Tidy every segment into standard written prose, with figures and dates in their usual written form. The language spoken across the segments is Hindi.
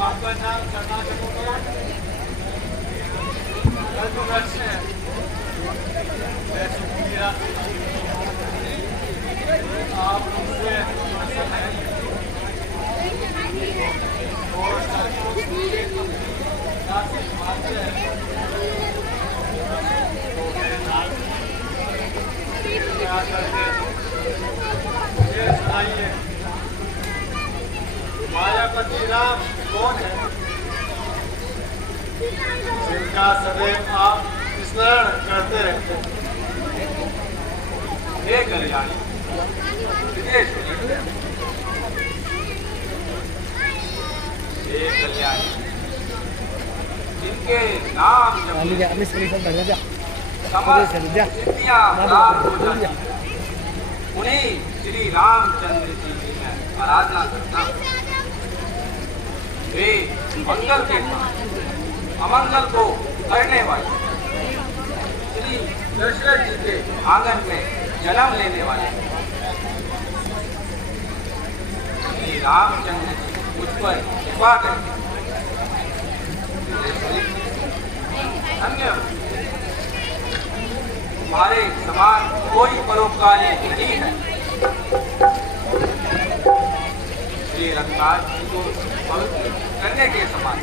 आपका नाम कर्नाटक होगा आप मुझसे प्रसन्न हैं और काफी बातें हैं तो मेरे नाम क्या करके ये सुनाइए मायापति राम कौन है जिनका सदैव आप स्मरण करते रहते हैं? हे कल्याणी हे कल्याणी जिनके नाम उन्हीं श्री रामचंद्र जी की मैं आराधना करता हूँ। वे मंगल के अमंगल को करने वाले श्री दशरथ जी के आंगन में जन्म लेने वाले श्री रामचंद्र जी मुझ पर कृपा करके धन्य तुम्हारे समान कोई परोपकारी नहीं है। श्री रघुनाथ जी को पवित्र करने के समान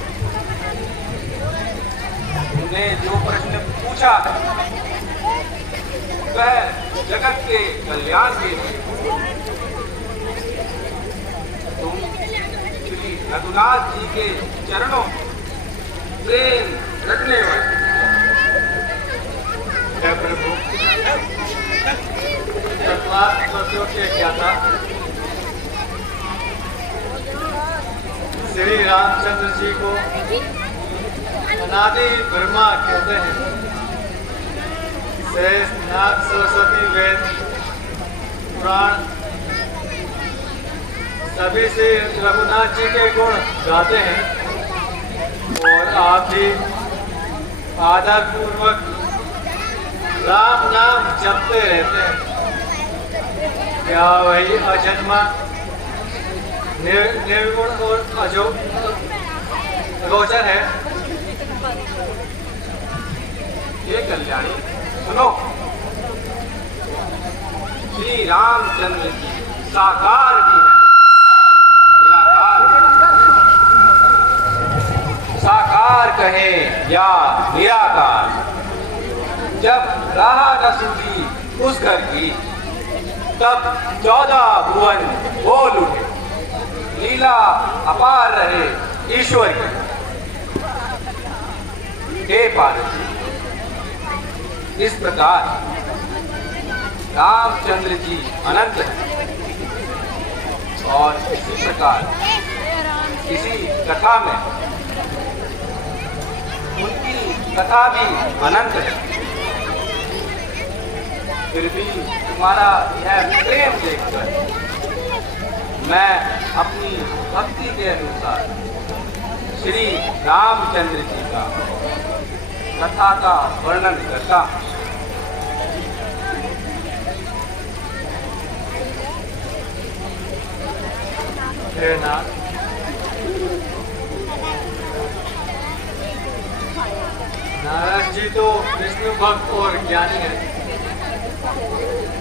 तुमने जो प्रश्न पूछा वह जगत के कल्याण के लिए तुम श्री रघुनाथ जी के चरणों प्रेम रखने वाले प्रभु क्या था? श्री रामचंद्र जी को अनादि ब्रह्मा कहते हैं। शेष नाग सरस्वती वेद पुराण सभी से रघुनाथ जी के गुण गाते हैं और आप भी आदर पूर्वक राम नाम जपते रहते हैं। क्या वही अजन्मा निर्गुण और अगोचर है? ये कल्याणी सुनो, श्री रामचंद्र जी साकार भी है निराकार भी। साकार कहे या निराकार, जब राह न सूझी उस घर की तब 14 भुवन बोल उठे। लीला अपार रहे ईश्वर की। हे पार्वती, इस प्रकार रामचंद्र जी अनंत है और इसी प्रकार इसी कथा में उनकी कथा भी अनंत है। फिर भी तुम्हारा यह प्रेम देखकर मैं अपनी भक्ति के अनुसार श्री रामचंद्र जी का कथा का वर्णन करता हूँ। नारद जी तो विष्णु भक्त और ज्ञानी है,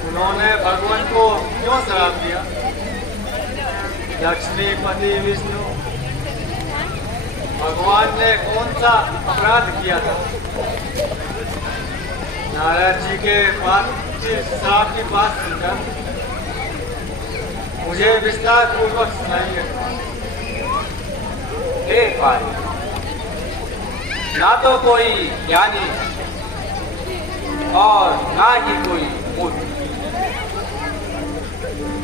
उन्होंने भगवान को क्यों श्राप दिया? लक्ष्मीपति विष्णु भगवान ने कौन सा अपराध किया था? नारद जी के बात श्राप की बात सुनकर मुझे विस्तार पूर्वक सुनाइए। हे भाई, ना तो कोई ज्ञानी और ना ही कोई मूर्ख।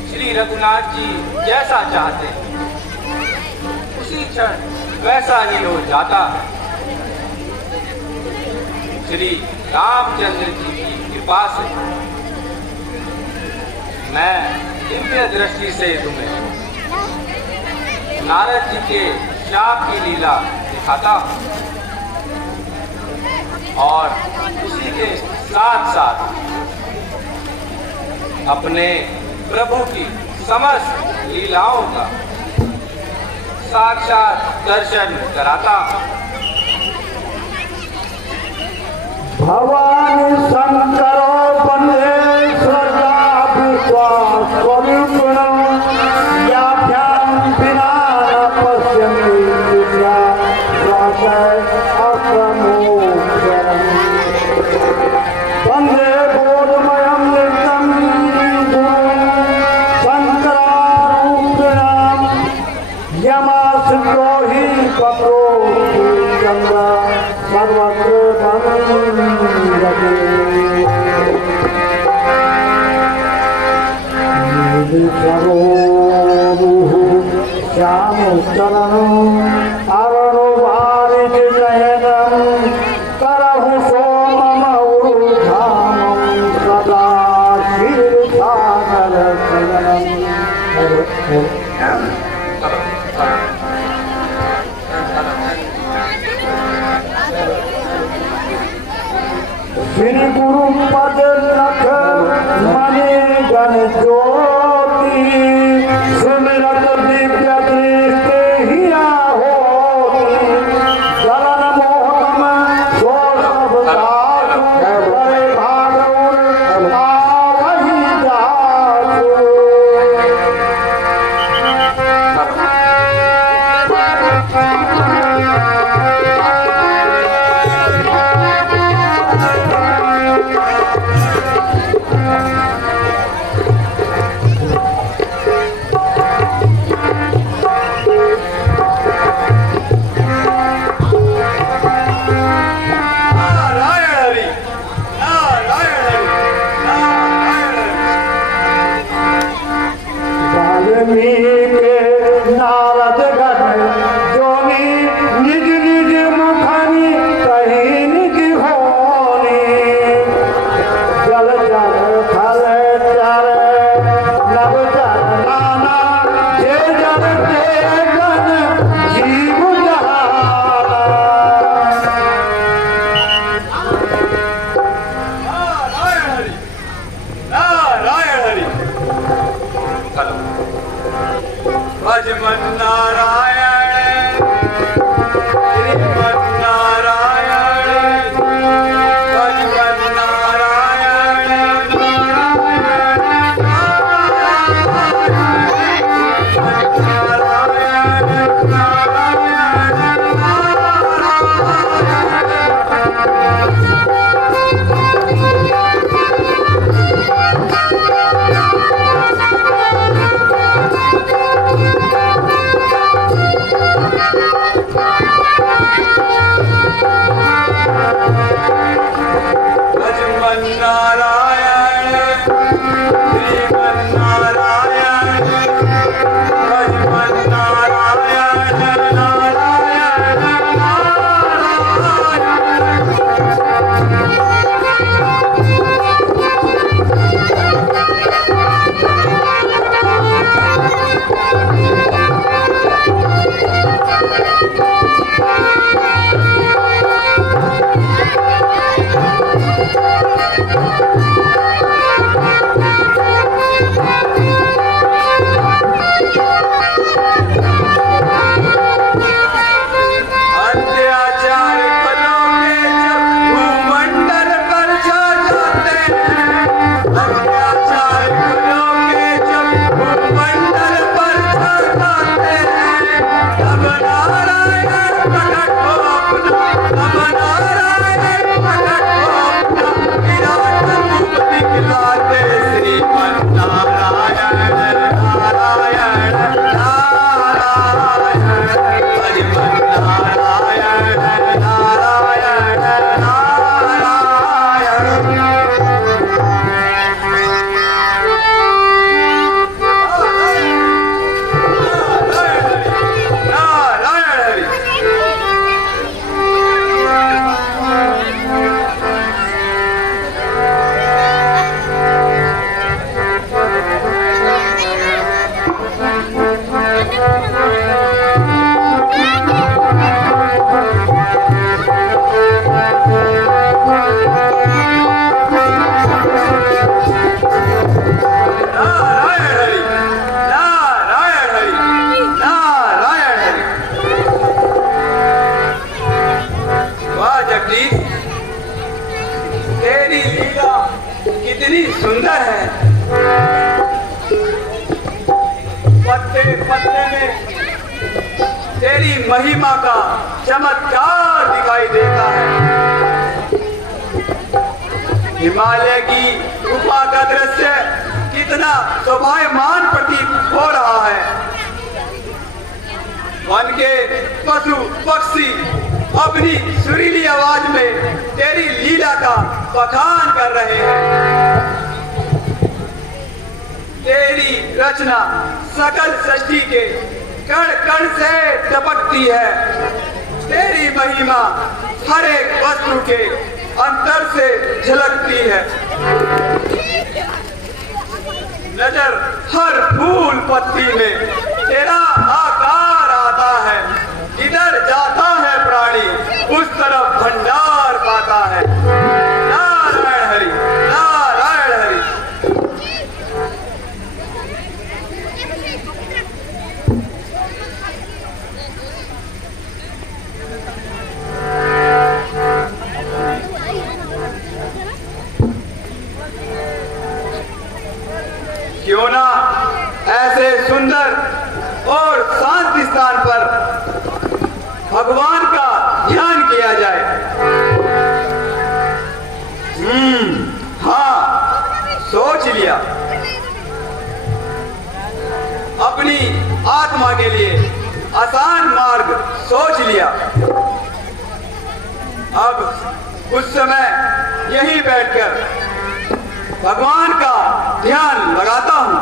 श्री रघुनाथ जी जैसा चाहते हैं उसी क्षण वैसा ही हो जाता है। श्री रामचंद्र जी की कृपा से मैं दिव्य दृष्टि से तुम्हें नारद जी के शाप की लीला दिखाता हूँ और उसी के साथ साथ अपने प्रभु की समस्त लीलाओं का साक्षात दर्शन कराता। भवानी शंकर बंदे श्रद्धा विश्वास स्वरूपिण याभ्याम बिना न पश्यन्ति विद्या प्राशय अक्रमोक्षरम् वन्दे बोधमयं नित्यं गुरुं शङ्करारूपिणां यमाश्रितो हि पत्रो चन्द्र सर्वत्र वन्दते नीलिसरोरुः श्यामचरणम् अरुणवारिजनयनं करहु सोमम उरुधामं सदा क्षीरसागरशयनम् श्री गुरु पद लख मणि गण ज्योति सुमिरत दिव्य दृष्टि हिया होती चलन मोहतम सोलभ दासु करे भागवत आवहि जासु नारद गण जोनी निज निज मुखनी कहीं निज होनी जल जल थल चर नभ चर नाना जे जल ते गण जीव जहाना भजमन नारायण श्रीमन नारायण भजमन नारायण महिमा का चमत्कार दिखाई देता है। हिमालय की गुफा का दृश्य कितना शोभायमान प्रतीत हो रहा है। वन के पशु पक्षी अपनी सुरीली आवाज में तेरी लीला का बखान कर रहे हैं। तेरी रचना सकल सृष्टि के कण कण से टपकती है। तेरी महिमा हर एक वस्तु के अंतर से झलकती है। नजर हर फूल पत्ती में तेरा आकार आता है। जिधर जाता है प्राणी उस तरफ भंडार पाता है। नारायण हरि, नारायण हरि। क्यों ना ऐसे सुंदर और शांत स्थान पर भगवान का ध्यान किया जाए। हाँ, सोच लिया। अपनी आत्मा के लिए आसान मार्ग सोच लिया। अब कुछ समय यहीं बैठकर भगवान का ध्यान लगाता हूं।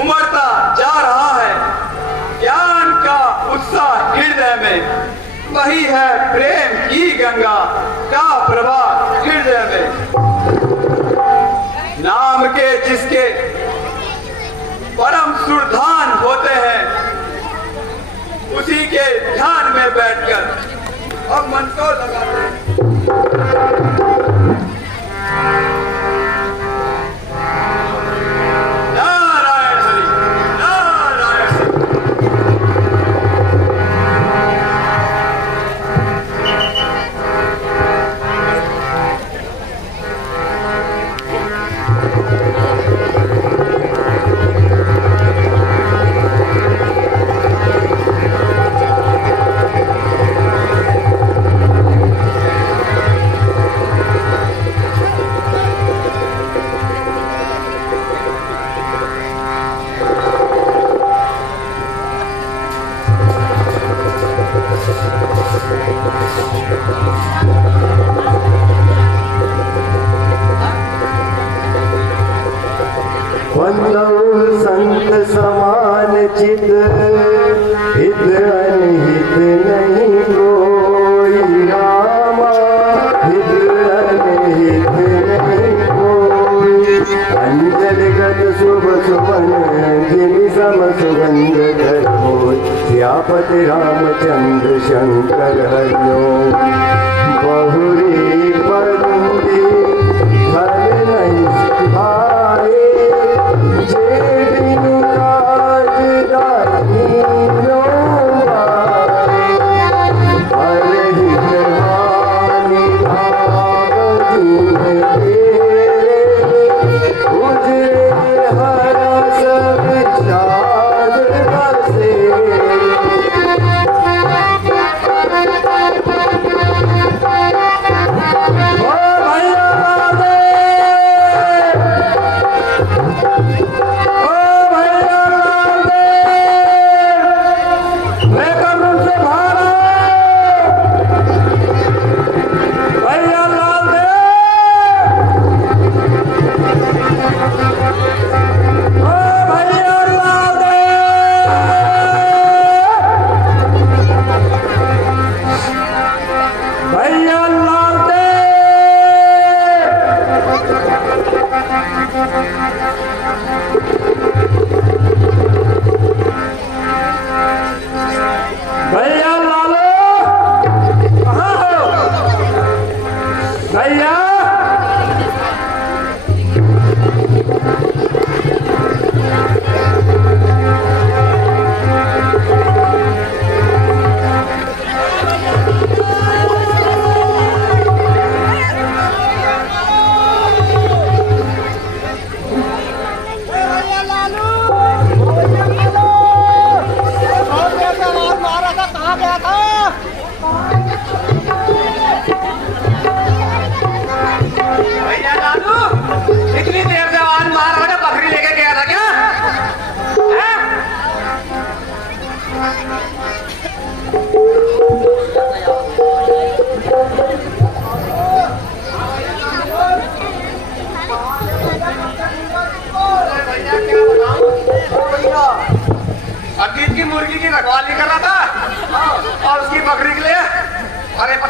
उमड़ता जा रहा है ज्ञान का उत्साह हृदय में। वही है प्रेम की गंगा का प्रवाह हृदय में। नाम के जिसके परम सुरधान होते हैं, उसी के ध्यान में बैठकर अब मन को लगाते हैं। नारायण हरि, नारायण हरि। संत समान चित हित अनहित नहीं कोई रामा। हित अनहित नहीं कोई। अंजलिगत शुभ सुमन जिनि सम सुगंध धर होय। सियापति रामचंद्र शंकर हरिओम। बहुरी बंदी फल नहीं सिखाए। जे बिनु काज दानी लो बारे। हरे हित हानि भाव दीन तेरे। उजरे हर सब चाँद बसे।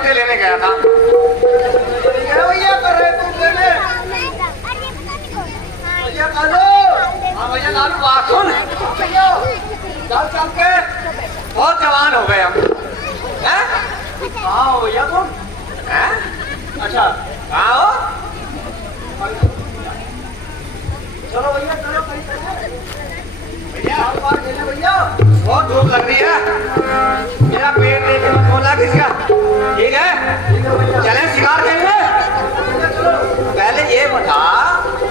पत्ते लेने गया था। भैया कर रहे तुम लेने भैया कालू। हाँ भैया लालू बात सुन, भैया चल चल के बहुत जवान हो गए हम। हैं? कहाँ हो भैया तुम? हैं? अच्छा कहाँ हो? चलो भैया चलो कहीं चलो। भैया बार खेले भैया। बहुत धूप लग रही है, मेरा पेट देख के मत बोला किसका। ठीक है चले शिकार खेलने। पहले ये बता,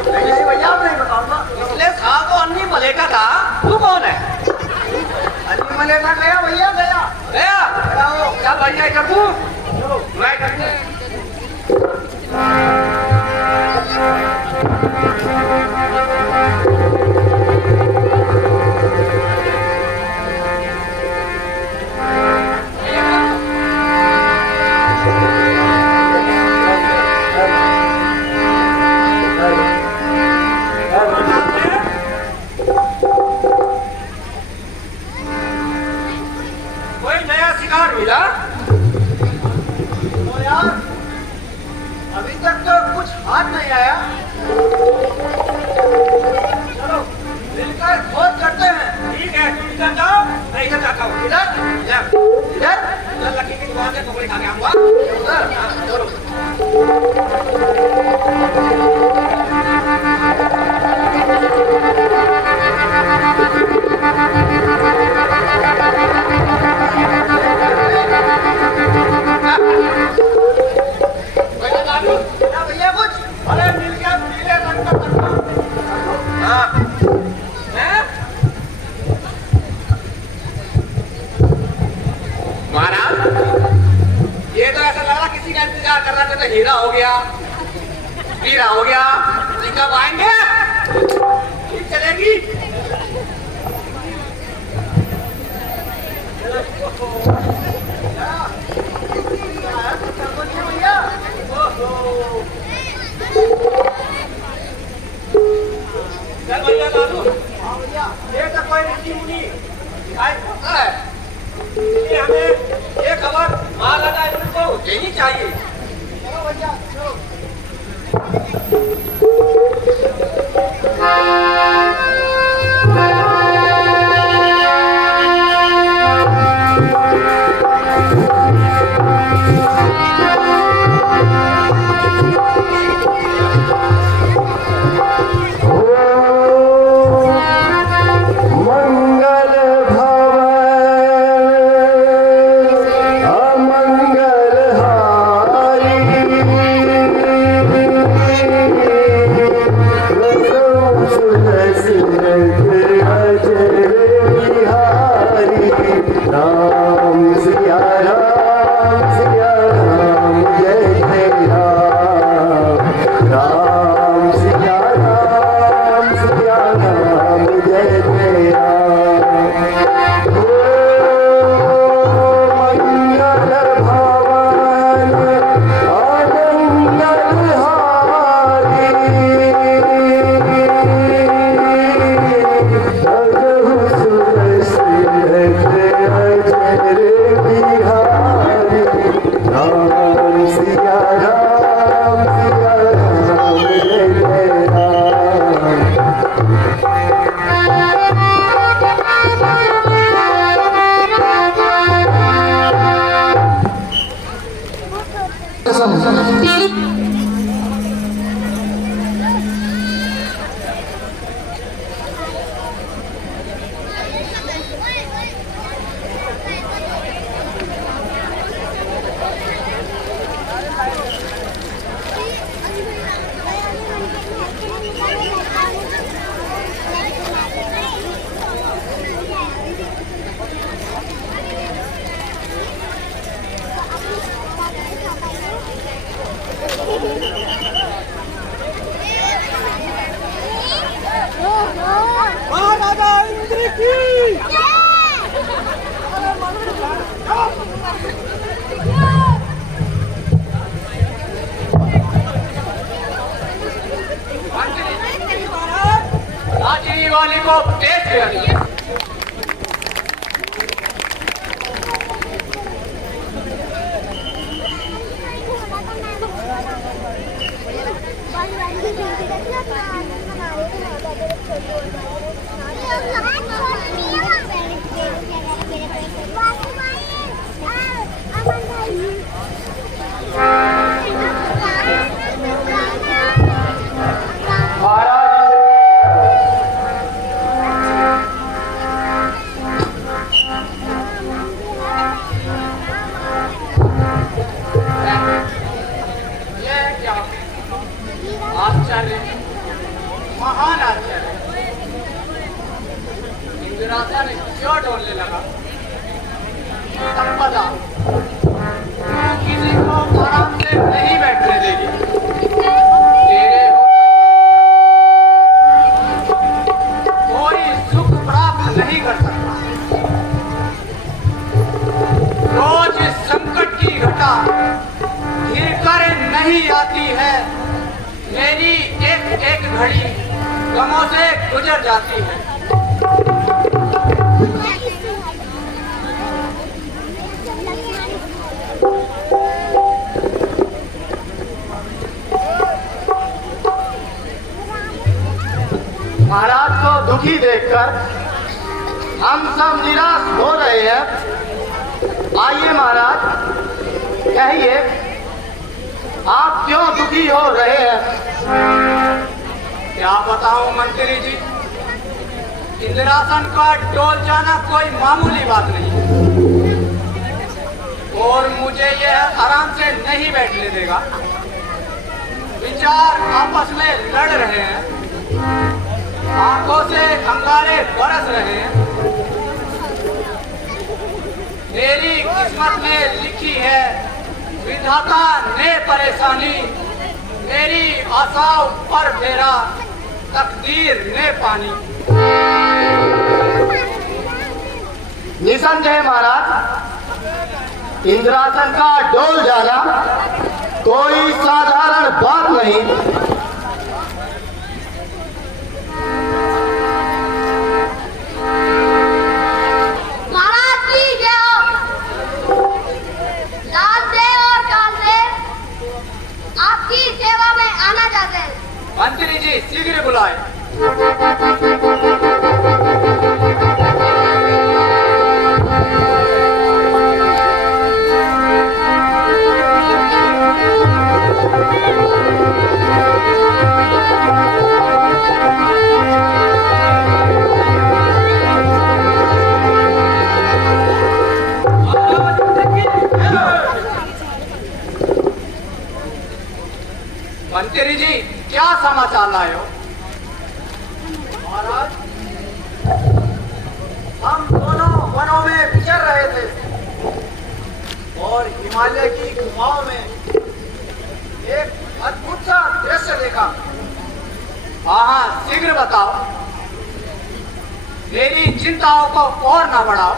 नहीं भैया अब नहीं बताऊंगा। पिछले साल तो अन्नी मलेका था, तू कौन है? अभी मलेगा गया भैया गया। गया? गया हो। चल भैया कर तू, मैं करते। कोई नया शिकार मिला? तो यार अभी तक तो कुछ हाथ नहीं आया। चलो मिलकर खोज करते हैं। ठीक है तुम इधर जाओ, मैं इधर जाता हूँ। इधर इधर इधर इधर लड़की की दुकान से पकड़े खा के आऊंगा। उधर। हाँ, चलो। भैया लालू, क्या भैया कुछ? अरे मिल गया पीले रंग का पत्ता। हाँ हैं? महाराज ये तो ऐसा लगा किसी का इंतजार कर रहा था, तो हीरा हो गया, हीरा हो गया। ये कब आएंगे? ठीक चलेगी। भैया चल भैया लालू, हाँ भैया ये तो कोई ऋषि मुनि दिखाई पड़ता है, इसलिए हमें ये खबर महाराजा इंद्र को देनी चाहिए। चलो भैया चलो। मंगल भवन अमंगल हारी अजर बिहारी राम सिया राम जय जय राम राम सिया राम जय जय राम। मंगल भवन अमंगल हारी अजर बिहारी राम सिया राम जय जय राम। महाराजा इंद्र की राजी वाली को टेस्ट किया। आश्चर्य, महान आश्चर्य। इंदिरासन क्यों डोलने लगा? संपदा किसी को आराम से नहीं बैठने देगी। तेरे कोई सुख प्राप्त नहीं कर सकता। रोज संकट की घटा घिर कर नहीं आती है। मेरी एक एक घड़ी गमों से गुजर जाती है। महाराज को दुखी देखकर हम सब निराश हो रहे हैं। आइए महाराज, कहिए आप क्यों दुखी हो रहे हैं? क्या बताऊं मंत्री जी, इंदिरासन का डोल जाना कोई मामूली बात नहीं और मुझे यह आराम से नहीं बैठने देगा। विचार आपस में लड़ रहे हैं, आंखों से अंगारे बरस रहे हैं। मेरी किस्मत में लिखी है विधाता ने परेशानी, मेरी आशाओं पर फेरा तकदीर ने पानी। निसंदेह महाराज, इंदिरासन का डोल जाना कोई साधारण बात नहीं। मंत्री जी शीघ्र बुलाए। मंत्री जी क्या समाचार लाए हो? महाराज, हम दोनों वनों में विचर रहे थे और हिमालय की गुफाओं में एक अद्भुत सा दृश्य देखा। हाँ, शीघ्र बताओ, मेरी चिंताओं को और न बढ़ाओ।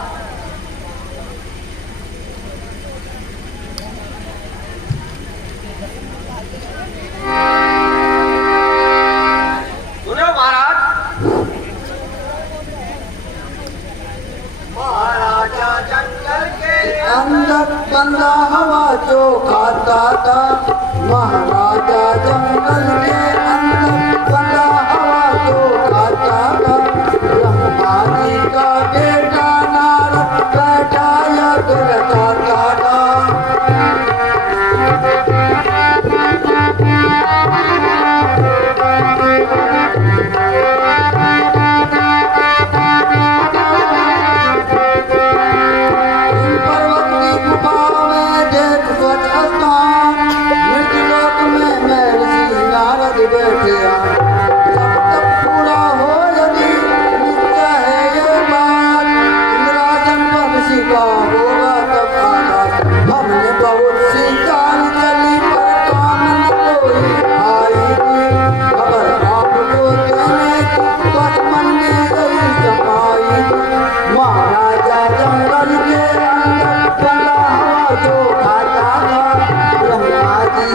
अंदर बंदा हवा जो खाता था, महाराजा जंगल के अंदर बंदा हवा जो खाता था। ब्रह्मा जी का बेटा नारद बैठा यज्ञ रचाता था।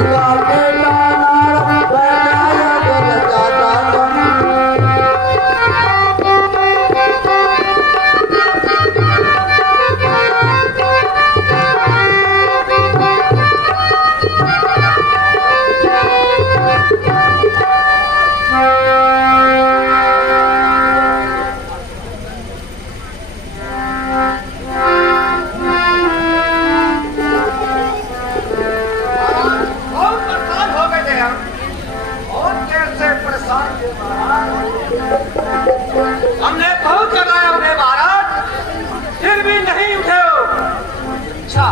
का बेटा नारद बैठा यज्ञ रचाता हमने बहुत जगाया उन्हें महाराज, फिर भी नहीं उठे हो। अच्छा,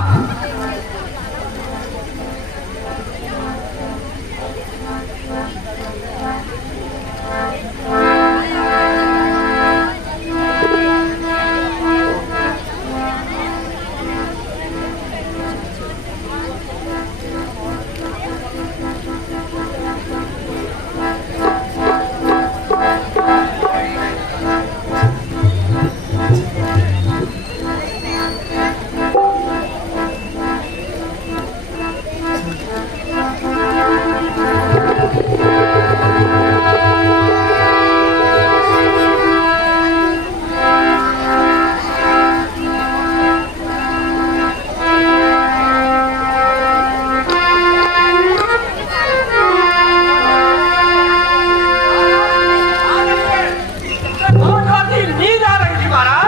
बहुत जोर की नींद आ रही थी महाराज।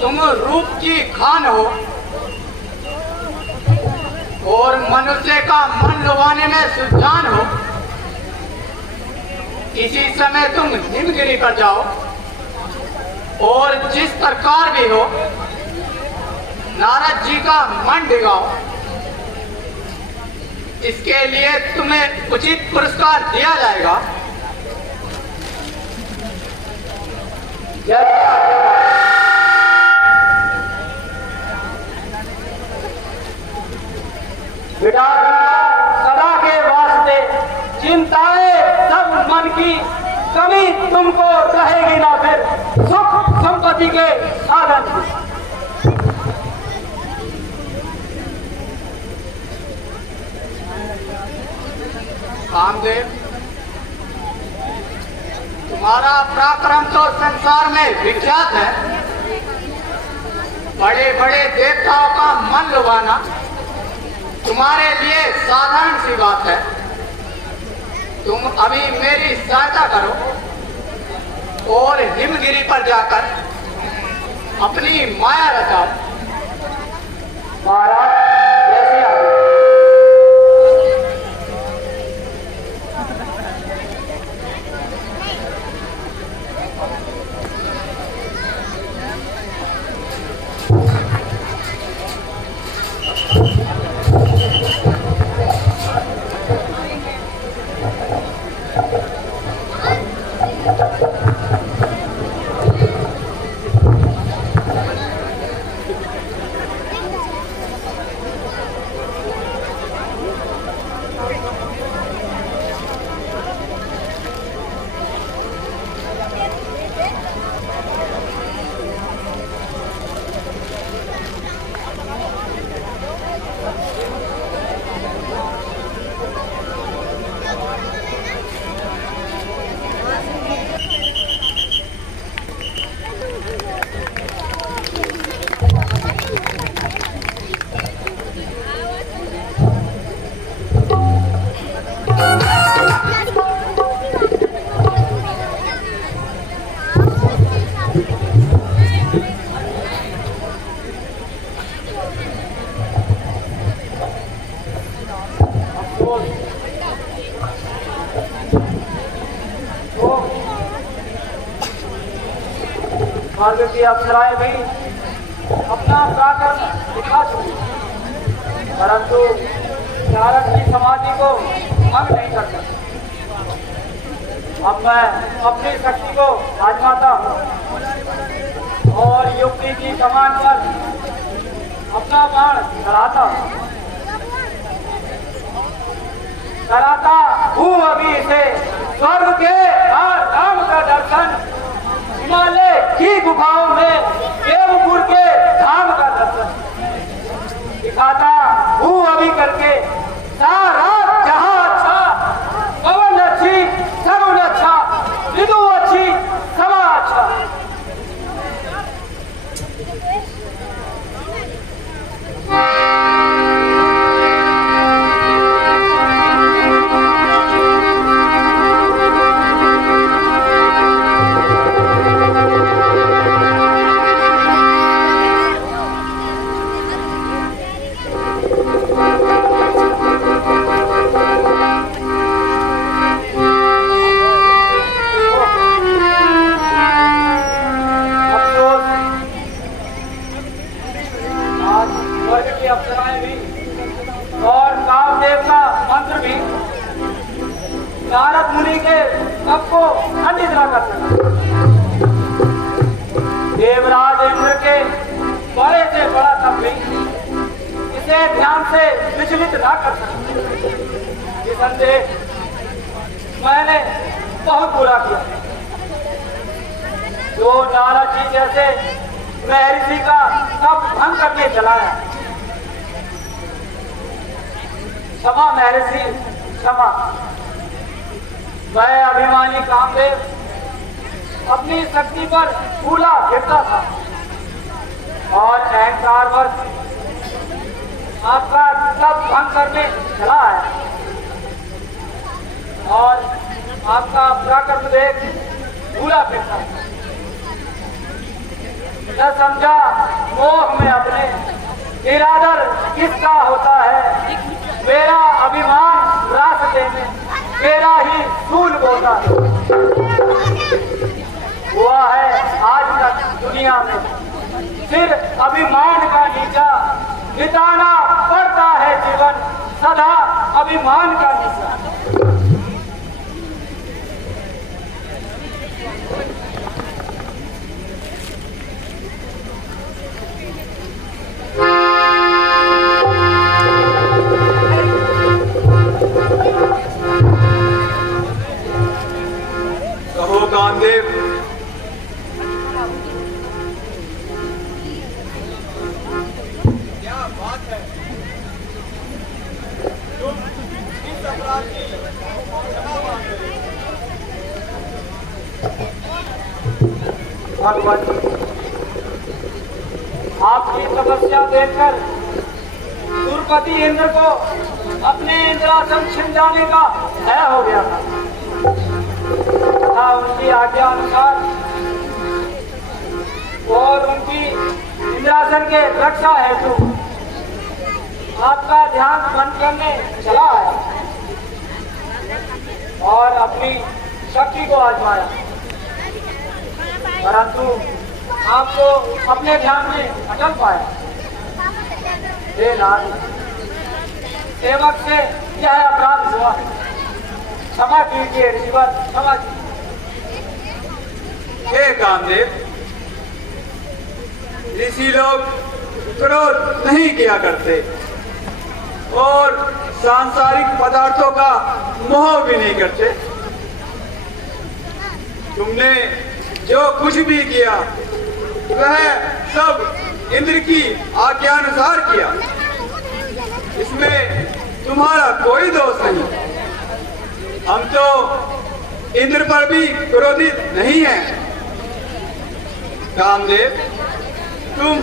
तुम रूप की खान हो और मनुष्य का मन लुभाने में सुजान हो। इसी समय तुम हिमगिरी पर जाओ और जिस प्रकार भी हो नारद जी का मन डिगाओ। इसके लिए तुम्हें उचित पुरस्कार दिया जाएगा। बेटा सदा के वास्ते चिंताएं सब मन की कभी तुमको रहेगी ना, फिर सुख संपत्ति के साधन। कामदेव, तुम्हारा पराक्रम तो संसार में विख्यात है। बड़े बड़े देवताओं का मन लुभाना तुम्हारे लिए साधारण सी बात है। तुम अभी मेरी सहायता करो और हिमगिरी पर जाकर अपनी माया रचाओ। महाराज कैसे आ गए? मार्ग की अप्सराएं भी अपना पराक्रम दिखा चुकी, परंतु नारद की समाधि को भंग नहीं कर सकती। अब मैं अपनी शक्ति को आजमाता हूँ और युक्ति की कमान पर अपना बाण चढ़ाता हूँ अभी से स्वर्ग के धाम का दर्शन, हिमालय की गुफाओं में देवपुर के धाम का दर्शन दिखाता हूँ अभी करके। सारा जहां अच्छा पवन अच्छी अग्नि के तप को खंडित न कर सका। देवराज इंद्र के बड़े से बड़ा तप भी इसे ध्यान से विचलित न कर सका। निसंदेह मैंने बहुत बुरा किया जो नारद जी जैसे महर्षि का तप भंग करके चलाया। क्षमा महर्षि क्षमा। मैं अभिमानी कामदेव अपनी शक्ति पर फूला गिरता था और अहंकारवश आपका तप भंग करने चला है और आपका प्राकृत देख भूला फिरता न समझा मोह में अपने निरादर किसका होता है। मेरा अभिमान रास्ते में मेरा ही सूल बोता है। हुआ है आज तक दुनिया में फिर अभिमान का नीचा बिताना पड़ता है जीवन सदा अभिमान का नीचा। कहो कामदेव, क्या बात है? तुम इस अपराध की क्षमा मांग रहे हो। भगवान आपकी तपस्या देखकर दुर्पति इंद्र को अपने इंद्रासन छिन जाने का भय हो गया था। उनकी आज्ञा अनुसार और उनकी इंद्रासन के रक्षा हेतु आपका ध्यान बंद करने चला है और अपनी शक्ति को आजमाया, परंतु आपको अपने ध्यान में अटल पाया। हे लाल, सेवक से यह अपराध हुआ, क्षमा कीजिए ऋषिवर, क्षमा कीजिए। हे कामदेव, ऋषि लोग क्रोध नहीं किया करते और सांसारिक पदार्थों का मोह भी नहीं करते। तुमने जो कुछ भी किया वह सब इंद्र की आज्ञानुसार किया, इसमें तुम्हारा कोई दोष नहीं। हम तो इंद्र पर भी क्रोधित नहीं हैं। कामदेव, तुम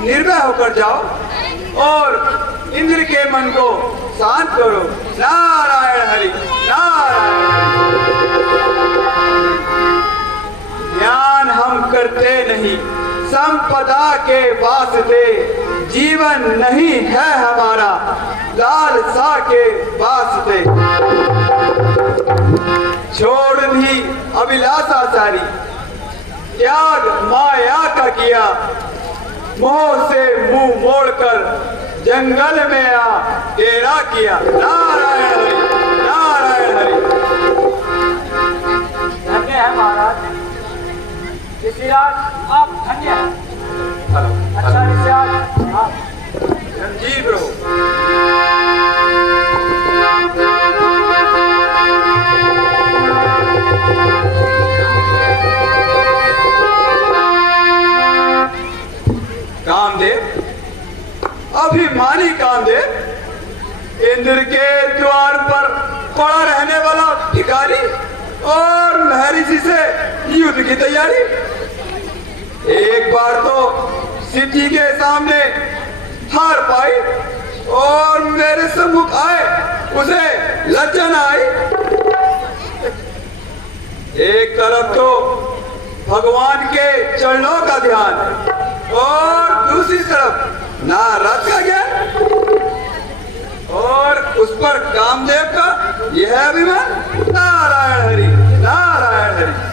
निर्भय होकर जाओ और इंद्र के मन को शांत करो। नारायण हरि, नारायण हरि। ध्यान हम करते नहीं, संपदा के वास्ते जीवन नहीं है हमारा, लालसा के वास्ते। छोड़ दी अभिलाषा सारी, त्याग माया का किया, मोह से मुंह मोड़कर जंगल में आ डेरा किया। नारायण हरि, नारायण हरि। धन्य है महाराज, ऋषिराज आप धन्य हैं। अच्छा ऋषिराज आप संजीव रहो। कामदेव, अभिमानी कामदेव, इंद्र के द्वार पर पड़ा रहने वाला भिखारी और महर्षि से युद्ध की तैयारी। एक बार तो शिव जी के सामने हार पाई और मेरे सम्मुख आए, उसे लज्जा न आई। एक तरफ तो भगवान के चरणों का ध्यान और दूसरी तरफ नारद का ज्ञान और उस पर कामदेव का यह अभिमान। नारायण हरि, नारायण हरि।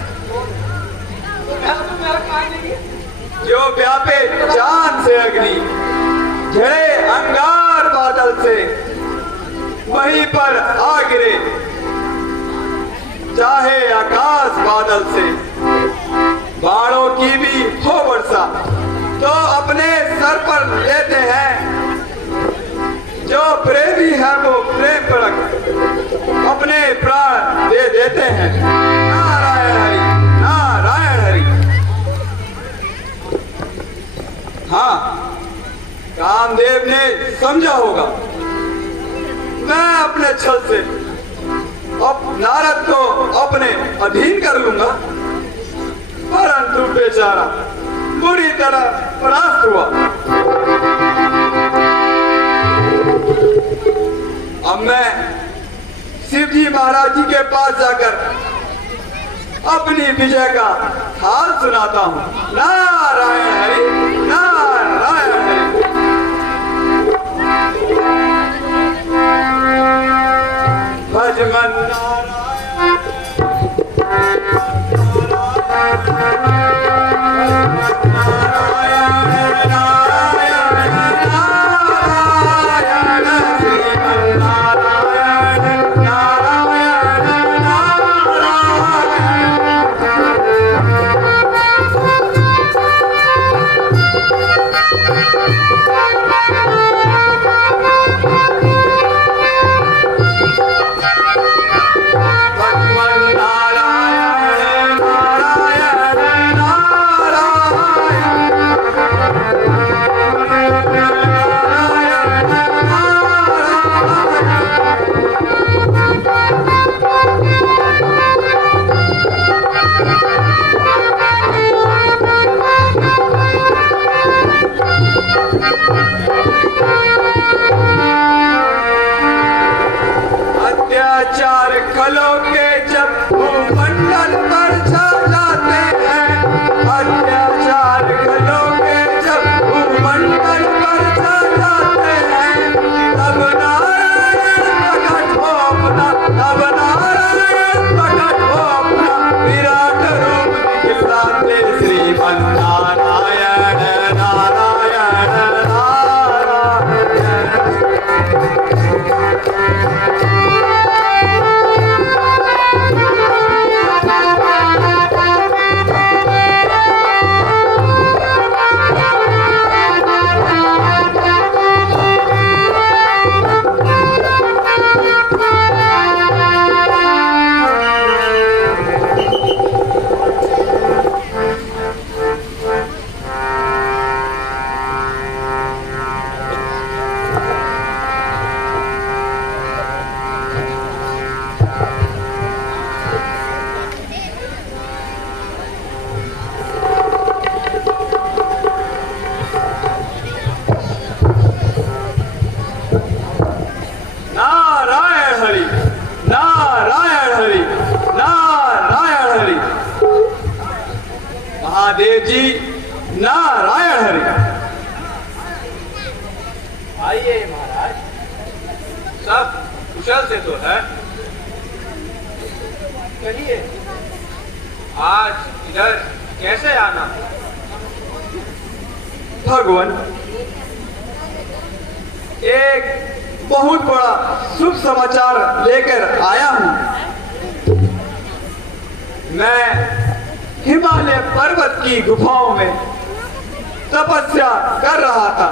जो व्यापे चांद से अग्नि, झड़े अंगार बादल से, वहीं पर आ गिरे। चाहे आकाश बादल से बाणों की भी हो वर्षा, तो अपने सर पर लेते हैं। जो प्रेमी है वो प्रेम पर अपने प्राण दे देते हैं। नारायण हरि, नारायण हरि। हाँ, कामदेव ने समझा होगा मैं अपने छल से अब नारद को अपने अधीन कर लूंगा, परंतु बेचारा बुरी तरह परास्त हुआ। अब मैं शिव जी महाराज जी के पास जाकर अपनी विजय का हाल सुनाता हूँ। नारायण हरि, नारायण हरि। भजमन महादेव जी, नारायण हरि। आइए महाराज, सब कुशल से तो है। कहिए आज इधर कैसे आना? भगवान, एक बहुत बड़ा शुभ समाचार लेकर आया हूं। मैं हिमालय पर्वत की गुफाओं में तपस्या कर रहा था।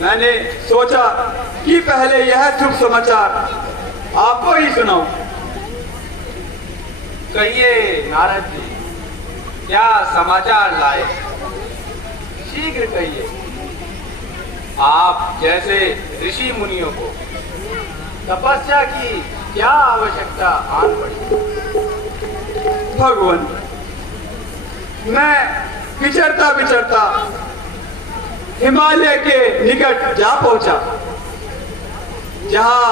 मैंने सोचा कि पहले यह शुभ समाचार आपको ही सुनाऊं। कहिए नारद जी, क्या समाचार लाए? शीघ्र कहिए। आप जैसे ऋषि मुनियों को तपस्या की क्या आवश्यकता आन पड़ी? भगवान, मैं विचरता विचरता हिमालय के निकट जा पहुंचा, जहां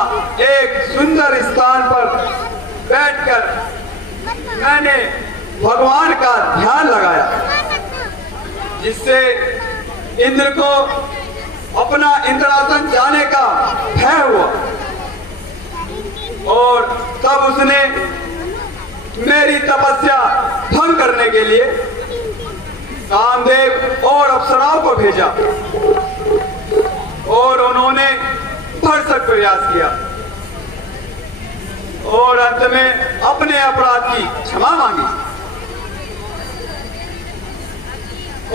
एक सुंदर स्थान पर बैठकर मैंने भगवान का ध्यान लगाया, जिससे इंद्र को अपना इंद्रासन जाने का भय हुआ। और तब उसने मेरी तपस्या भंग करने के लिए कामदेव और अप्सराओं को भेजा और उन्होंने भरसक प्रयास किया, और अंत में अपने अपराध की क्षमा मांगी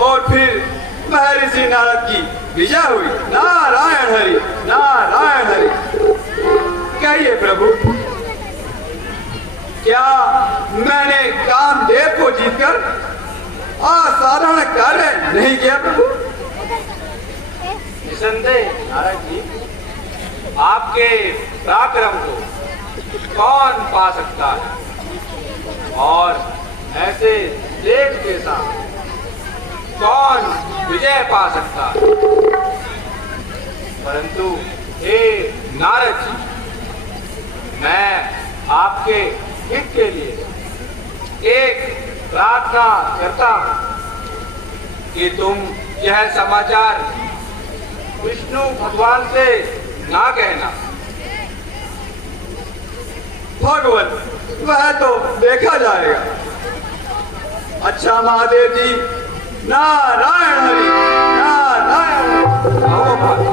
और फिर महर्षि नारद की विजय हुई। नारायण हरि, नारायण हरि। कहिए प्रभु, क्या मैंने कामदेव को जीतकर असाधारण कार्य नहीं किया प्रभु? निसंदेह नारद जी, आपके पराक्रम को कौन पा सकता है और ऐसे देव के साथ कौन विजय पा सकता है? परंतु हे नारद जी, मैं आपके हित के लिए एक प्रार्थना करता हूं कि तुम यह समाचार विष्णु भगवान से ना कहना। भगवत, वह तो देखा जाएगा। अच्छा महादेव जी, नारायण हरि, नारायण हरि। आओ भाई।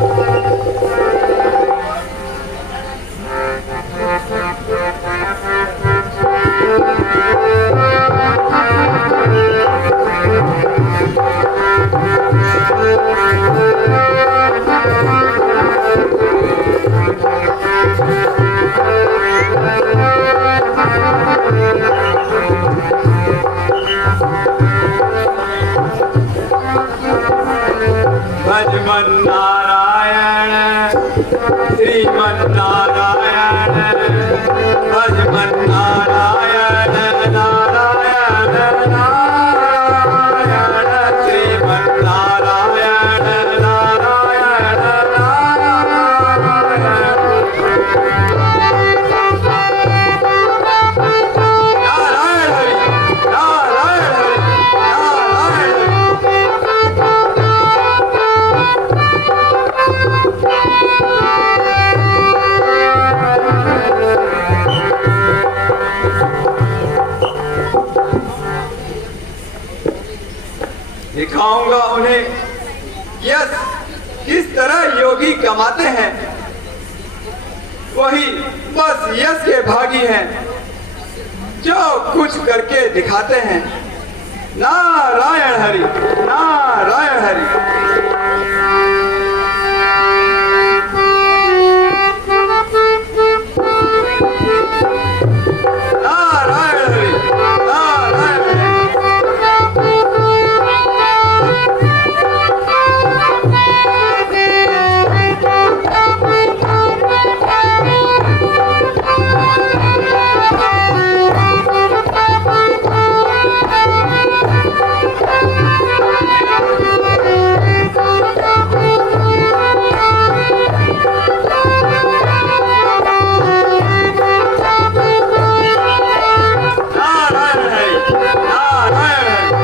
भजमन नारायण, श्रीमन नारायण, भजमन नारायण, नारायण नारायण, श्रीमन नारायण, नारायण नारायण। नारायण हरि, नारायण हरि, नारायण हरि। दिखाऊंगा उन्हें यश किस तरह योगी कमाते हैं। वही बस यश के भागी हैं जो कुछ करके दिखाते हैं। नारायण हरि, नारायण हरि। नारायण हरि, नारायण हरि। नारायण हरि, नारायण हरि।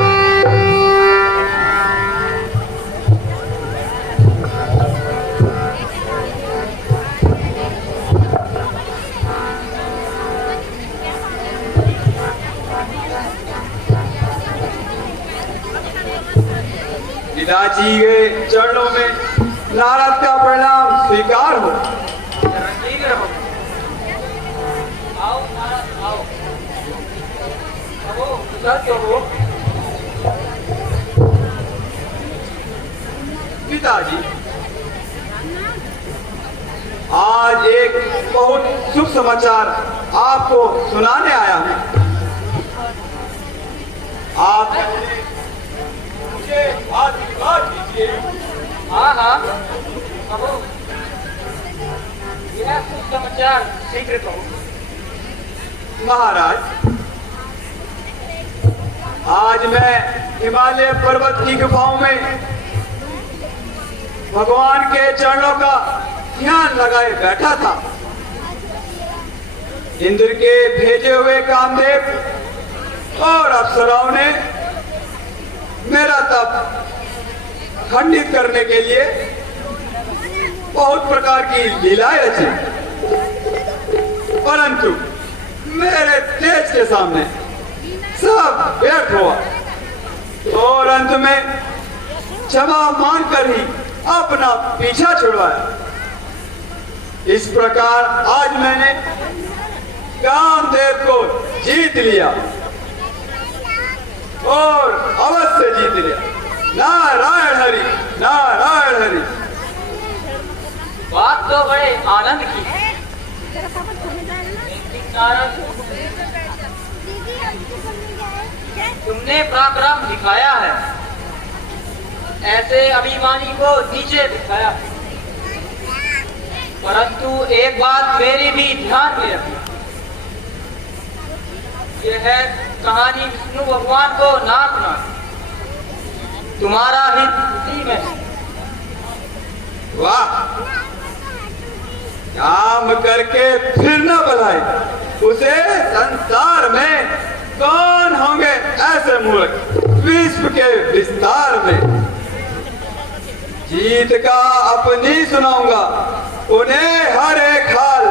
पिताजी के चरणों में नारद का प्रणाम स्वीकार हो। ठीक रहो। आओ नारद, आओ। आओ, सत्य हो। पिताजी, आज एक बहुत शुभ समाचार आपको सुनाने आया हूँ। आप मुझे आशीर्वाद दीजिए। हाँ हाँ, आओ। यह शुभ समाचार शीघ्र कहो। महाराज, आज मैं हिमालय पर्वत की गुफाओं में भगवान के चरणों का ध्यान लगाए बैठा था। इंद्र के भेजे हुए कामदेव और अप्सराओं ने मेरा तप खंडित करने के लिए बहुत प्रकार की लीलाएं रची, परंतु मेरे तेज के सामने सब व्यर्थ हुआ और अंत में क्षमा मांगकर ही अपना पीछा छुड़वाया। इस प्रकार आज मैंने कामदेव को जीत लिया और अवश्य जीत लिया। नारायण हरि, नारायण हरि। बात तो बड़े आनंद की है। नारद, तुमने पराक्रम दिखाया है, ऐसे अभिमानी को नीचे दिखाया, परंतु एक बात मेरी भी ध्यान में रखी। यह है कहानी विष्णु भगवान को नाचना, तुम्हारा हित उसी में है। वाह, काम करके फिर न बुलाए, उसे संसार में कौन होंगे ऐसे मूर्ख विश्व के विस्तार में। जीत का अपनी सुनाऊंगा उन्हें हर एक हाल,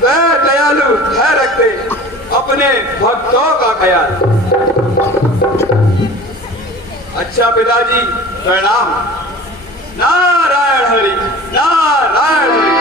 वह दयालु है रखते अपने भक्तों का ख्याल। अच्छा पिताजी प्रणाम। नारायण हरि, नारायण हरि।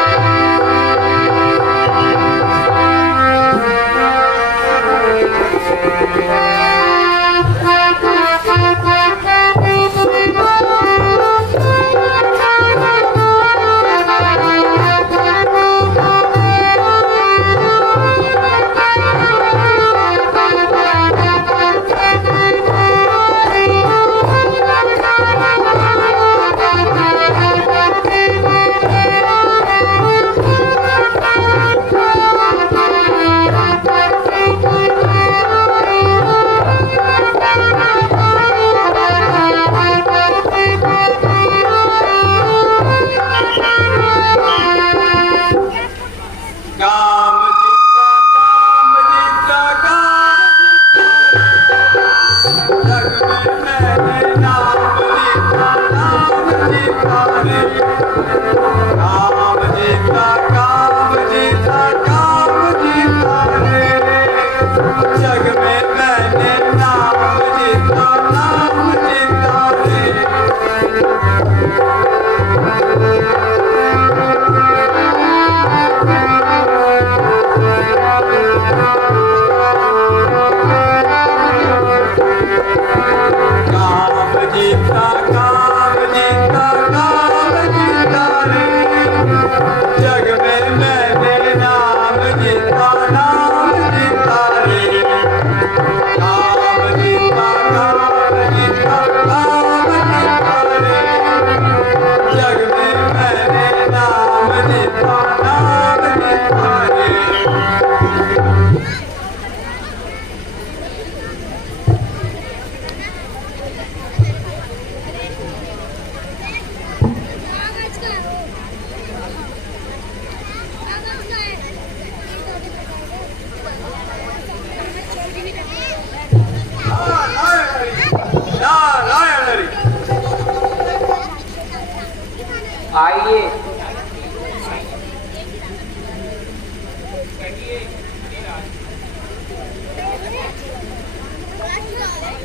आइए।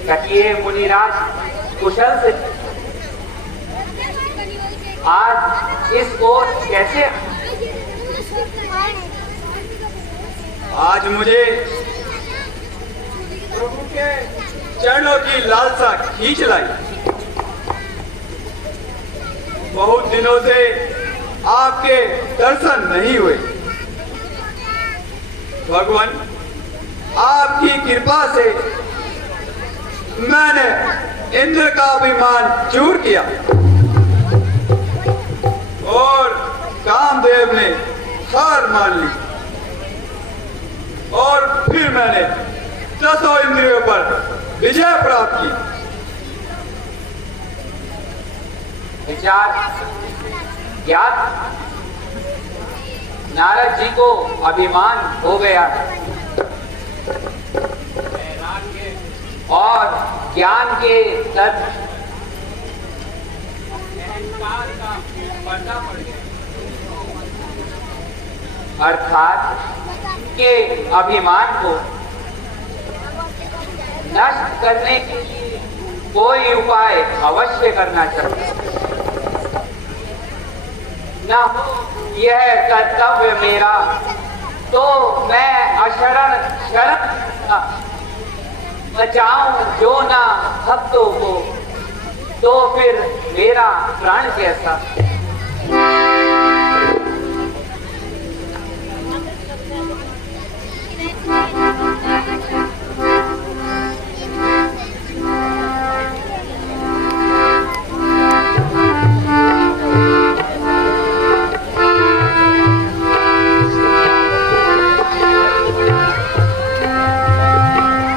कहिए मुनिराज, कुशल से आज इस ओर कैसे? आज मुझे प्रभु के चरणों की लालसा खींच लाई। बहुत दिनों से आपके दर्शन नहीं हुए। भगवान, आपकी कृपा से मैंने इंद्र का अभिमान चूर किया और कामदेव ने हार मान ली और फिर मैंने 10 इंद्रियों पर विजय प्राप्त की। विचार ज्ञात, नारद जी को अभिमान हो गया और ज्ञान के तत्व अहंकार का पर्दा पड़ गया, अर्थात के अभिमान को नष्ट करने के लिए कोई उपाय अवश्य करना चाहिए। न हो यह कर्तव्य मेरा तो मैं अशरण शरण बचाऊं जो ना भक्तों को, तो फिर मेरा प्राण कैसा।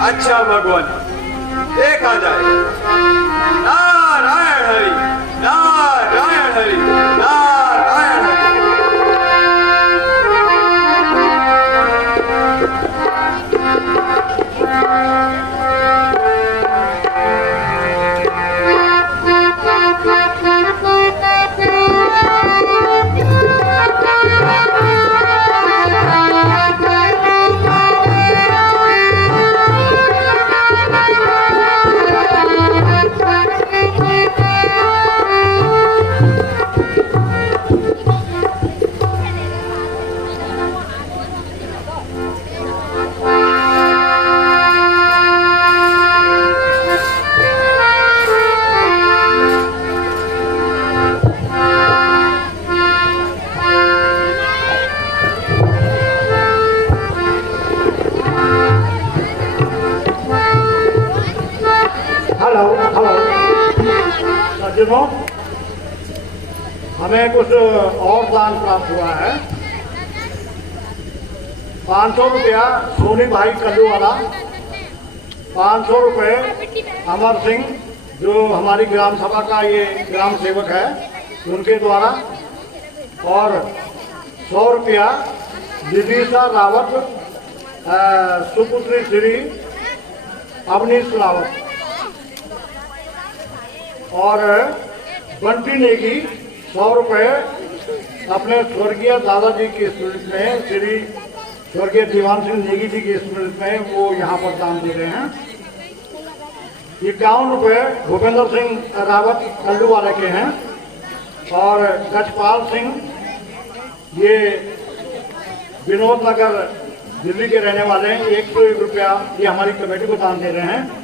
अच्छा भगवान, देखा जाए। नारायण हरि, नारायण हरि, नारायण हरि। हेलो हेलो सज्जनों, हमें कुछ और दान प्राप्त हुआ है। 500 रुपया सोनी भाई कल्लू वाला, 500 रुपये अमर सिंह जो हमारी ग्राम सभा का ये ग्राम सेवक है उनके द्वारा, और 100 रुपया विदिशा रावत सुपुत्री श्री अवनीश रावत, और बंटी नेगी 100 रुपये अपने स्वर्गीय दादाजी की स्मृति में, श्री स्वर्गीय दीवान सिंह नेगी जी की स्मृति में वो यहाँ पर दान दे रहे हैं। 51 रुपये भूपेंद्र सिंह रावत कल्लू वाले के हैं, और गजपाल सिंह ये विनोद नगर दिल्ली के रहने वाले हैं, 101 रुपया ये हमारी कमेटी को दान दे रहे हैं।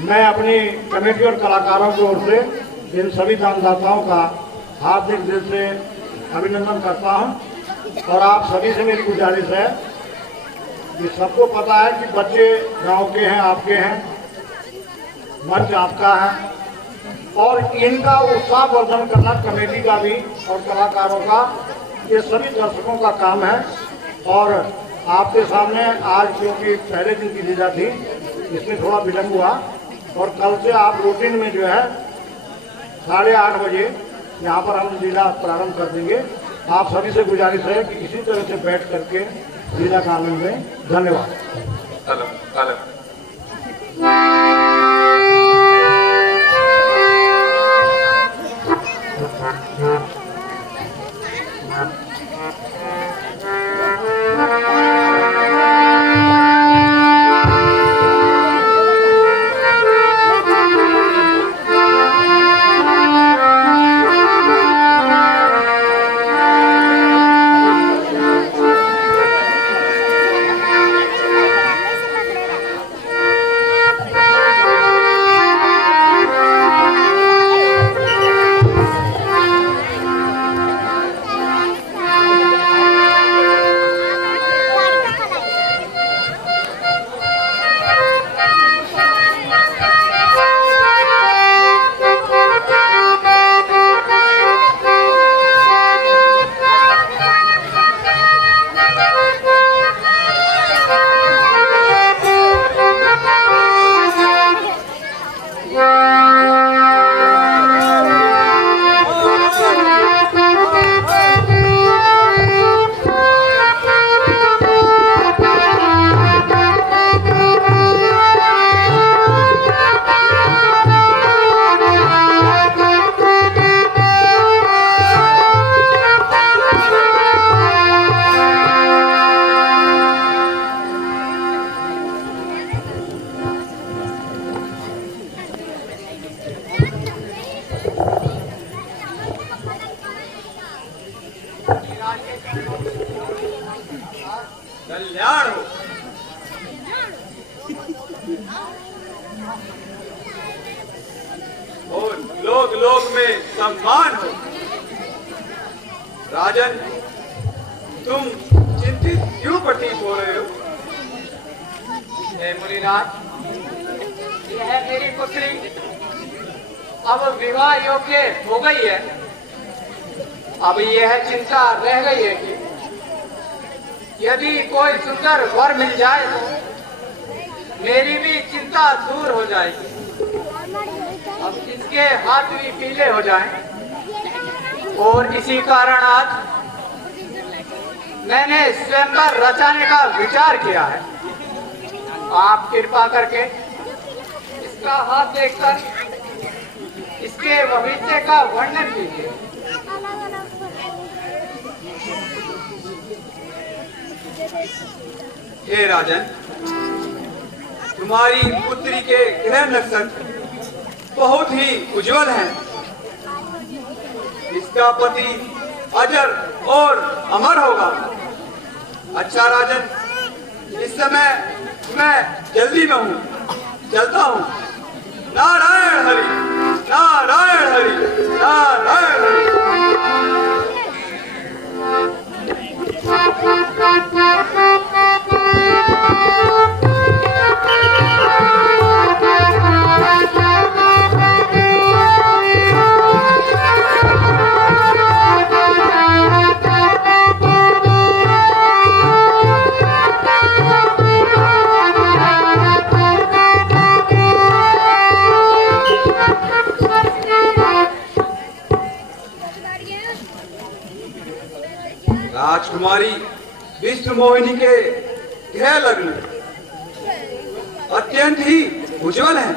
मैं अपनी कमेटी और कलाकारों की ओर से इन सभी दानदाताओं का हार्दिक दिल से अभिनंदन करता हूं, और आप सभी से मेरी गुजारिश है कि सबको पता है कि बच्चे गांव के हैं, आपके हैं, मंच आपका है, और इनका उत्साहवर्धन करना कमेटी का भी और कलाकारों का, ये सभी दर्शकों का काम है। और आपके सामने आज क्योंकि पहले दिन की लीला थी इसमें थोड़ा विलम्ब हुआ, और कल से आप रूटीन में जो है 8:30 बजे यहाँ पर हम लीला प्रारंभ कर देंगे। आप सभी से गुजारिश है कि इसी तरह से बैठ करके लीला का आनंद लें। धन्यवाद। Hello hello. कल्याण हो। और लोक लोक में सम्मान हो। राजन, तुम चिंतित क्यों प्रतीत हो रहे हो? हे मुनिराज, यह मेरी पुत्री अब विवाह योग्य हो गई है। अब यह चिंता रह गई है कि यदि कोई सुंदर वर मिल जाए तो मेरी भी चिंता दूर हो जाएगी। अब इसके हाथ भी पीले हो जाएं और इसी कारण आज मैंने स्वयंवर रचाने का विचार किया है। आप कृपा करके इसका हाथ देखकर इसके भविष्य का वर्णन कीजिए। हे राजन, तुम्हारी पुत्री के ग्रह नक्षत्र बहुत ही उज्जवल हैं। इसका पति अजर और अमर होगा। अच्छा राजन, इस समय मैं जल्दी में हूँ, चलता हूँ। नारायण हरि, नारायण हरि, नारायण हरि। राजकुमारी विष्णु मोहिनी के ग्रह लग्न अत्यंत ही उज्जवल है।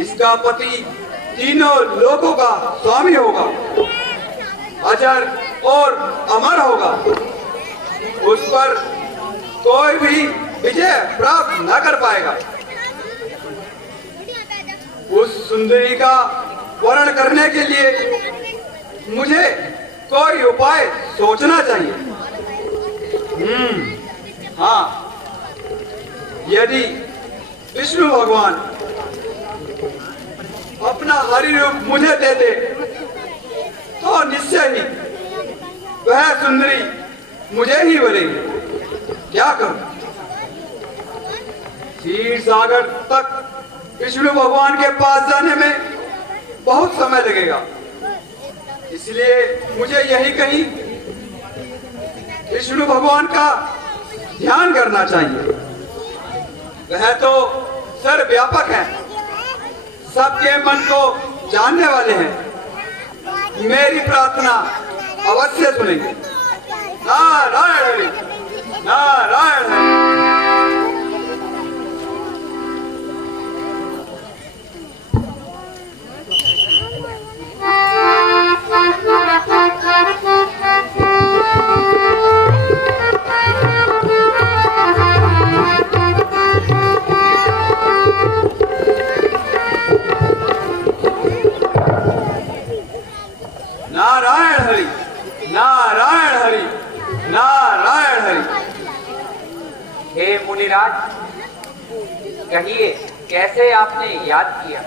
इसका पति तीनों लोकों का स्वामी होगा, अजर और अमर होगा। उस पर कोई भी विजय प्राप्त न कर पाएगा। उस सुंदरी का वर्ण करने के लिए मुझे कोई उपाय सोचना चाहिए। हाँ, यदि विष्णु भगवान अपना हरि रूप मुझे दे दे तो निश्चय ही वह सुंदरी मुझे ही बनेगी। क्या करूं? क्षीर सागर तक विष्णु भगवान के पास जाने में बहुत समय लगेगा। इसलिए मुझे यही कहीं विष्णु भगवान का ध्यान करना चाहिए। वह तो सर्वव्यापक है, सबके मन को जानने वाले हैं। मेरी प्रार्थना अवश्य सुनेंगे। नारायण हरि, नारायण हरि। नारायण हरि, नारायण हरि, नारायण हरि। हे मुनिराज, कहिए कैसे आपने याद किया?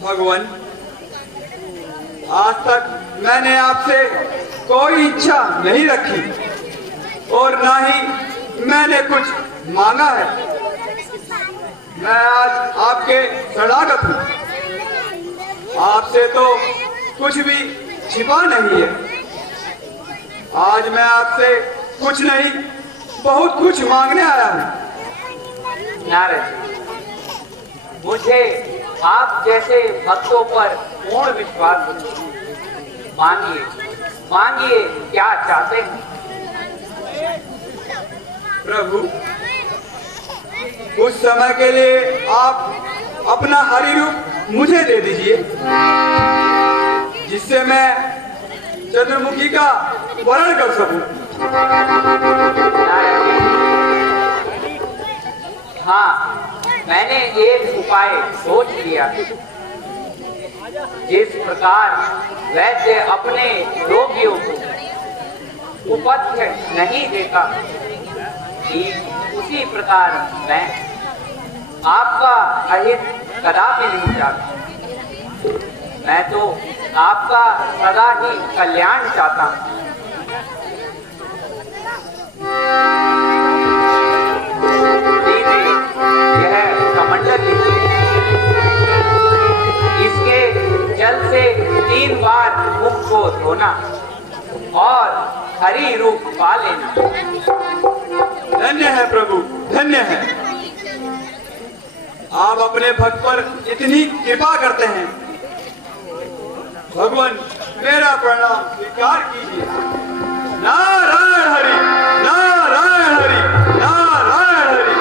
भगवान, आज तक मैंने आपसे कोई इच्छा नहीं रखी और ना ही मैंने कुछ मांगा है। मैं आज आपके शरणागत हूँ। आपसे तो कुछ भी छिपा नहीं है। आज मैं आपसे कुछ नहीं, बहुत कुछ मांगने आया हूँ। नारद, मुझे आप जैसे भक्तों पर पूर्ण विश्वास है। मांगिए, मांगिए, क्या चाहते हैं? प्रभु, कुछ समय के लिए आप अपना हरि रूप मुझे दे दीजिए, जिससे मैं चतुर्मुखी का वर्ण कर सकूं। हाँ, मैंने एक उपाय सोच लिया। जिस प्रकार वैद्य अपने रोगियों को उपध्य नहीं देखा, ठीक उसी प्रकार मैं आपका अहित कदापि नहीं चाहता। मैं तो आपका सदा ही कल्याण चाहता हूँ। लीजिए, यह कमंडल लीजिए। इसके जल से 3 बार मुख को धोना और हरि रूप पा लेना। धन्य है प्रभु, धन्य है। आप अपने भक्त पर इतनी कृपा करते हैं। भगवान, मेरा प्रणाम स्वीकार कीजिए। नारायण हरि, नारायण हरि, नारायण हरि।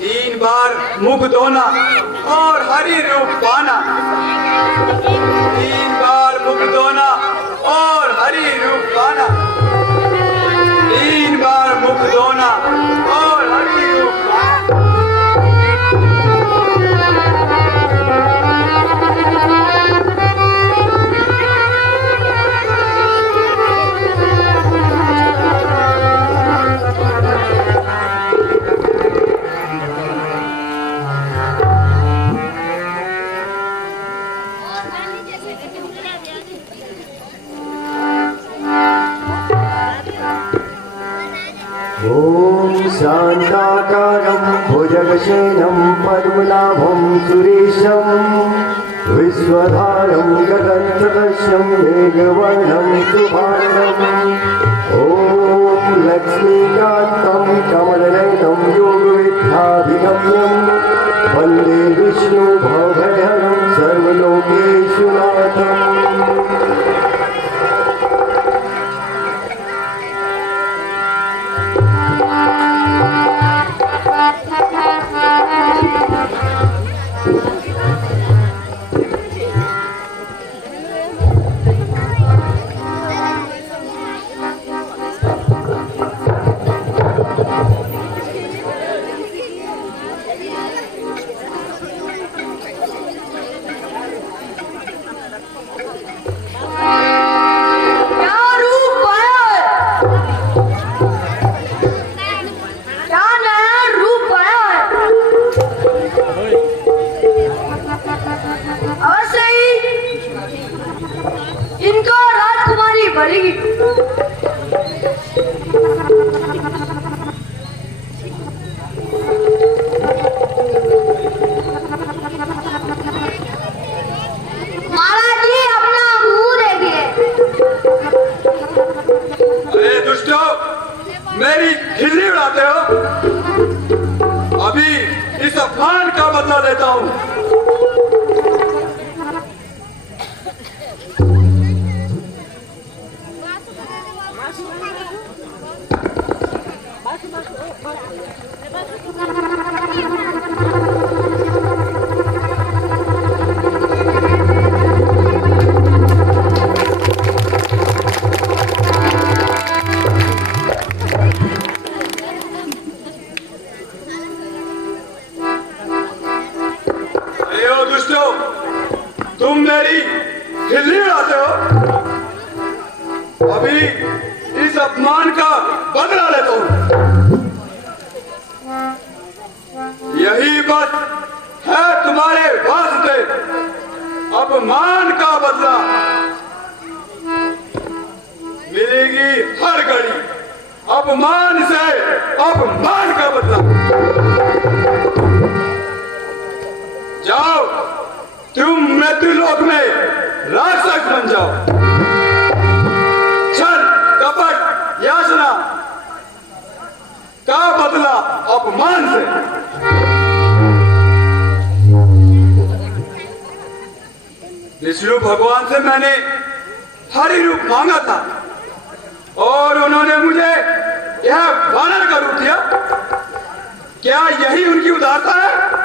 3 बार मुख धोना और हरि रूप पाना। 3 बार मुख धोना और हरि रूप पाना। 3 बार मुख धोना और हरि रूप पाना। ॐ शान्ताकारं भुजगशयनं पद्मनाभं सुरेशं विश्वधारं गगनसदृशं मेघवर्णं शुभाङ्गम् ॐ लक्ष्मीकान्तं कमलनयनं योगविद्याभिगम्यं वन्दे विष्णुभवभयहरं सर्वलोकेषु नाथम्। मेरी खिल्ली उड़ाते हो। अभी इस अपमान का बदला लेता हूं। तुम मेरी खिल्ली उड़ाते हो। अभी इस अपमान का बदला लेता हूं। यही बस है तुम्हारे वास्ते अपमान का बदला। मिलेगी हर घड़ी अपमान से अपमान का बदला। जाओ, तुम मृत्युलोक में राक्षस बन जाओ। छल, कपट, याचना का बदला अपमान से। विष्णु भगवान से मैंने हरि रूप मांगा था और उन्होंने मुझे यह वानर का रूप दिया। क्या यही उनकी उदारता है?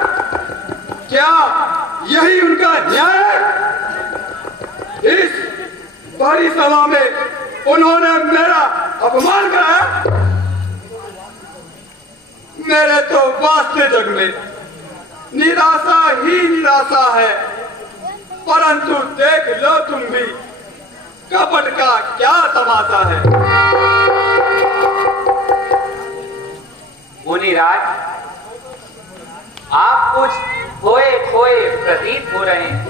क्या यही उनका न्याय है? इस बड़ी सभा में उन्होंने मेरा अपमान कराया। मेरे तो वास्ते जग में निराशा ही निराशा है, परंतु देख लो तुम भी कपट का क्या तमाशा है। मुनिराज, आप कुछ खोए खोए प्रतीत हो रहे हैं।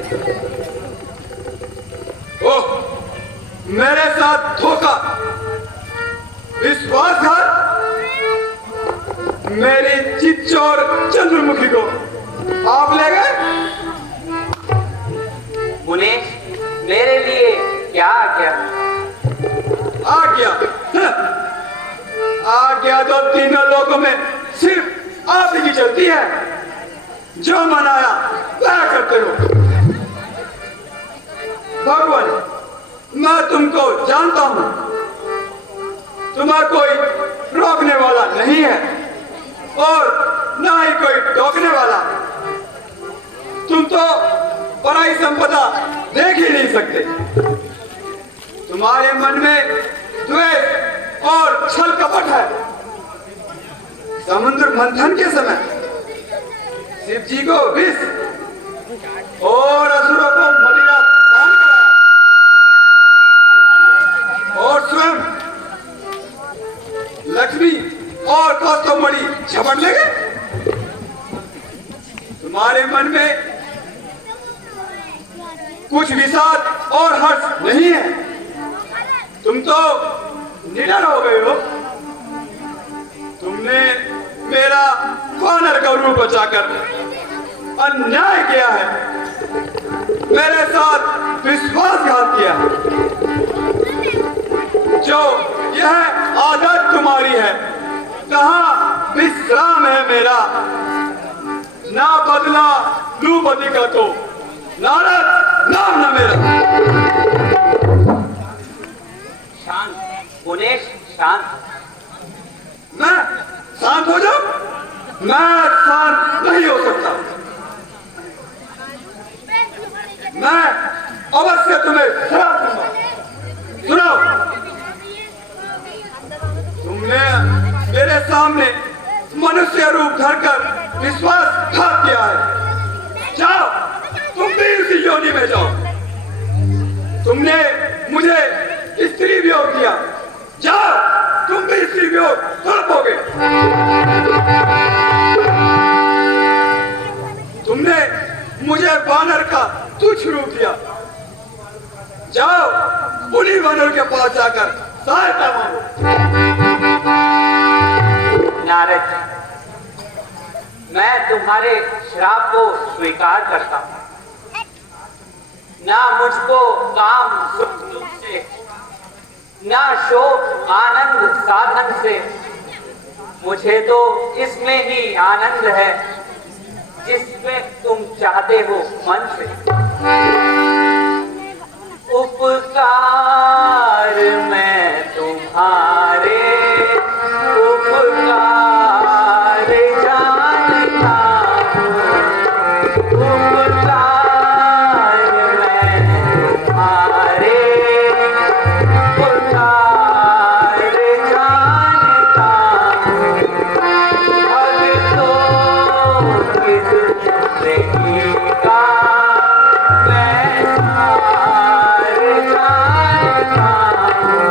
ओह, मेरे साथ धोखा, विश्वासघात। मेरी चिच्चौर चंद्रमुखी को आप ले गए। मुनेश, मेरे लिए क्या आज्ञा? आज्ञा? आज्ञा तो तीनों लोगों में सिर्फ आप ही की चलती है। जो मनाया वह करते हो। भगवान, मैं तुमको जानता हूं। तुम्हें कोई रोकने वाला नहीं है और ना ही कोई टोकने वाला। तुम तो पराई संपदा देख ही नहीं सकते। तुम्हारे मन में द्वेष और छल कपट है। समुद्र मंथन के समय शिव जी को विष और असुरों को मदिरा पान कराया और स्वयं लक्ष्मी और कौस्तुभमणि झपट ले गए। तुम्हारे मन में कुछ विषाद और हर्ष नहीं है। तुम तो निडर हो गए हो। तुमने मेरा वानर का रूप बचाकर अन्याय किया है, मेरे साथ विश्वासघात किया है। जो यह आदत तुम्हारी है, कहाँ विश्राम है मेरा? ना बदला लूपति का तो नारद नाम न मेरा। शांत मुनेश, शांत। मैं शांत हो जाऊं? मैं शांत नहीं हो सकता। मैं अवश्य तुम्हें श्राप दूंगा। सुनो, तुमने मेरे सामने मनुष्य रूप धरकर विश्वासघात किया है। जाओ, तुम भी उसी योनि में जाओ। तुमने मुझे स्त्री वियोग किया, जाओ तुम भी स्त्री वियोग तड़पोगे। तुमने मुझे वानर का तुच्छ रूप दिया, जाओ उन्हीं वानर के पास जाकर सहायता मांगो। नारद, मैं तुम्हारे श्राप को स्वीकार करता हूं। ना मुझको काम सुख दुख से, ना शोक आनंद साधन से, मुझे तो इसमें ही आनंद है जिसमें तुम चाहते हो मन से। उपकार मैं तुम्हारे उपकार जानता हूँ। उपकार मैं तुम्हारे उपकार जानता हूँ। भक्तों की जिंदगी का मैं सार जानता हूँ।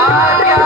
आज्ञा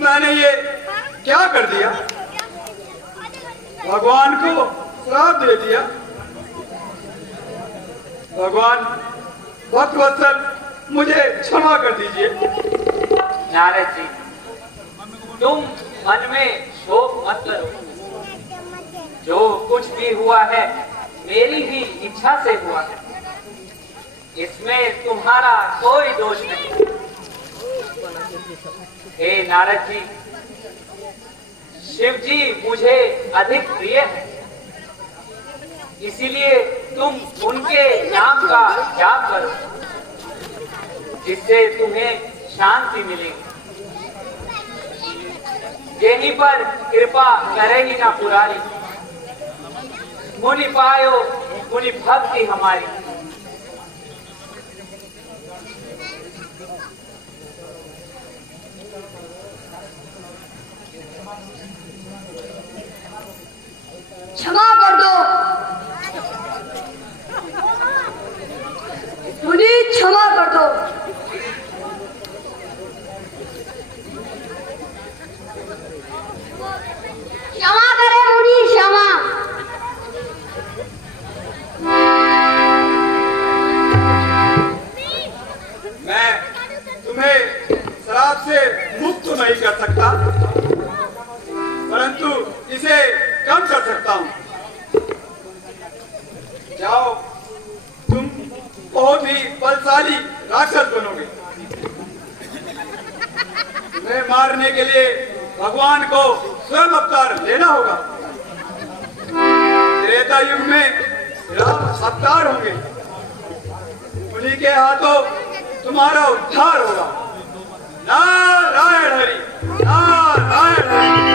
मैंने ये क्या कर दिया? भगवान को श्राप दे दिया। भगवान भक्तवत्सल, मुझे क्षमा कर दीजिए। नारद जी, तुम मन में शोक मत करो। जो कुछ भी हुआ है मेरी ही इच्छा से हुआ है, इसमें तुम्हारा कोई दोष नहीं। हे नारद जी, शिव जी मुझे अधिक प्रिय है, इसीलिए तुम उनके नाम का जाप करो, जिससे तुम्हें शांति मिलेगी। यहीं पर कृपा करेगी ना पुरारी, मुनि पायो मुनि भक्ति हमारी। क्षमा कर दो मुनि, क्षमा कर दो। क्षमा करे मुनि, क्षमा। मैं तुम्हें शराब से मुक्त तो नहीं कर सकता, परंतु इसे कम कर सकता हूँ। जाओ, तुम बहुत ही बलशाली राक्षस बनोगे। तुम्हें मारने के लिए भगवान को स्वयं अवतार लेना होगा। त्रेता युग में राम अवतार होंगे, उन्हीं के हाथों तुम्हारा उद्धार होगा। नारायण हरि, नारायण हरि।